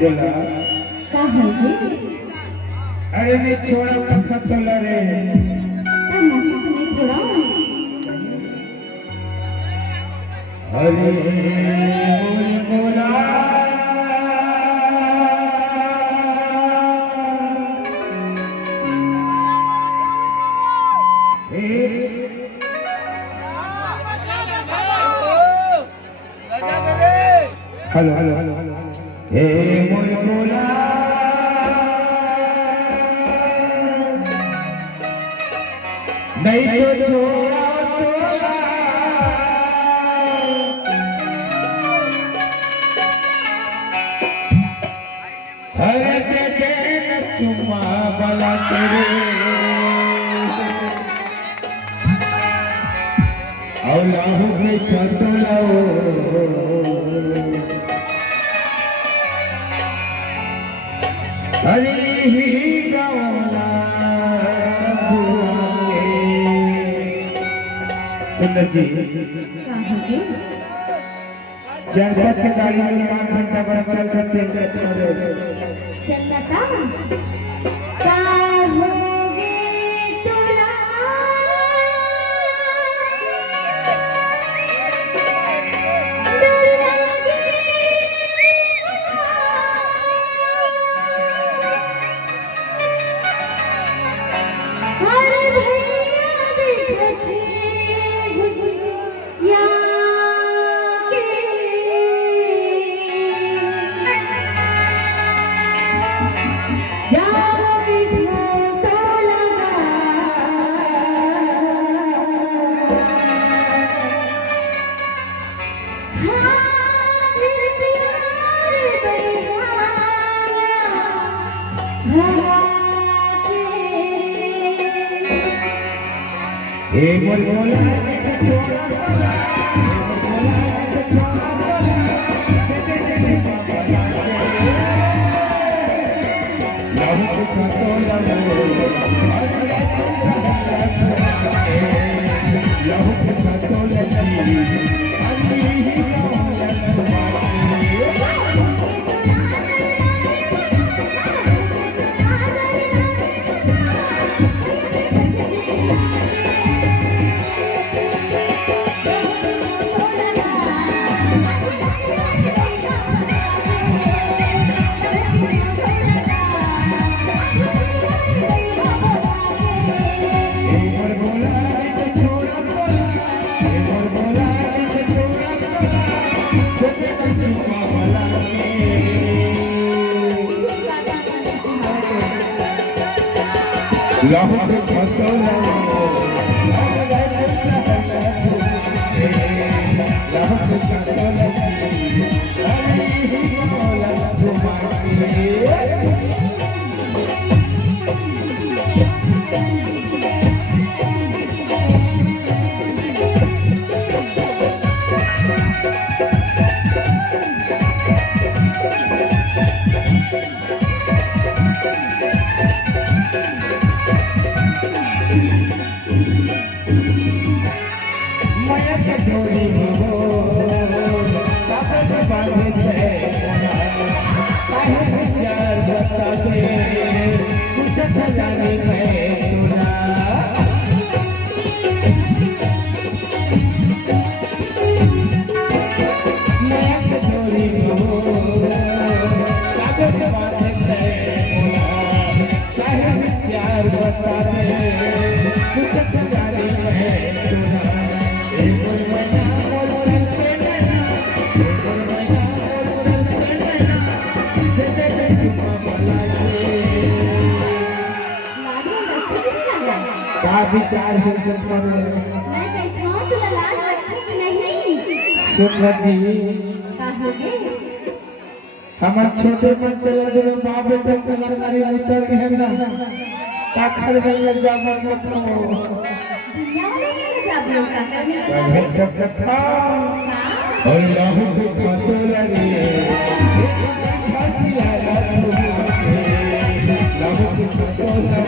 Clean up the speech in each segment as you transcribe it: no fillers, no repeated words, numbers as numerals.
बोला का है जी? अरे नहीं छोड़ा मत तो रे नहीं छोड़ा अरे बोला हेलो हेलो हेलो हेलो हे मोर बोला नहीं तो छोड़ा तोला हरे दे दे न चुम्मा बला तेरे औलाहु में चतुलाओ हरि ही गवला सुंदर जी जनपद के गाड़ी में 5 घंटा बड़ा चल सकते चलता का होगे तोरा हे मोर बोला छोड़ा बोला छोड़ा बोला लहू को तोला लहू को तोला लहू को तोला विचार है मैं कहता हूँ तुला लाज लगती कि नहीं सुमति कहोगे हमर छोटे मन चला देवे बाप बेटा कलाकारी उतर गए ना का खर गल जा मत हो कथा और लहू को तोला रे लहू को तोला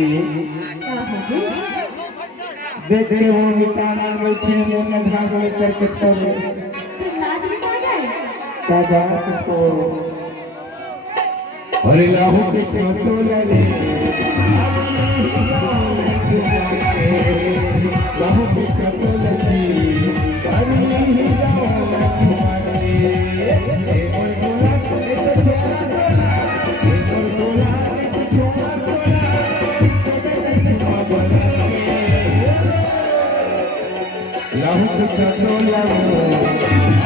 जी देख के वो निकाला बैठे मुंह में धाग लेकर के छोड़े दादा को अरे लाहू के छोटो लगे लाहू के छोटो लगी लाहू के छोटो लगे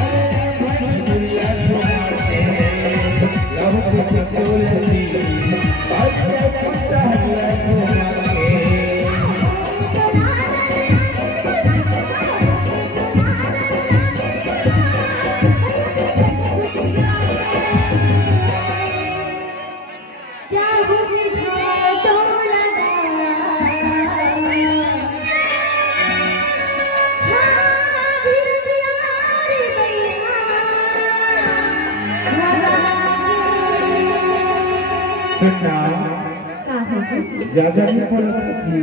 सुनना ज्यादा नहीं बोल सकती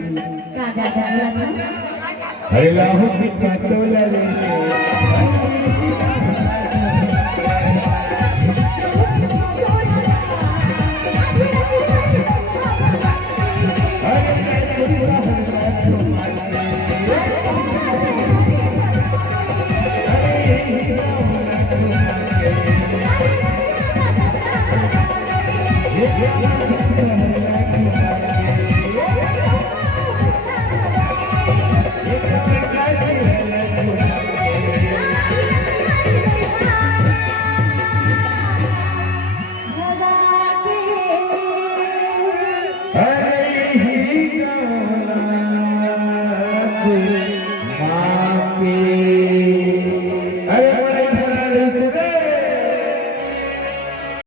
अरे लाहू की बातों लगे माँ के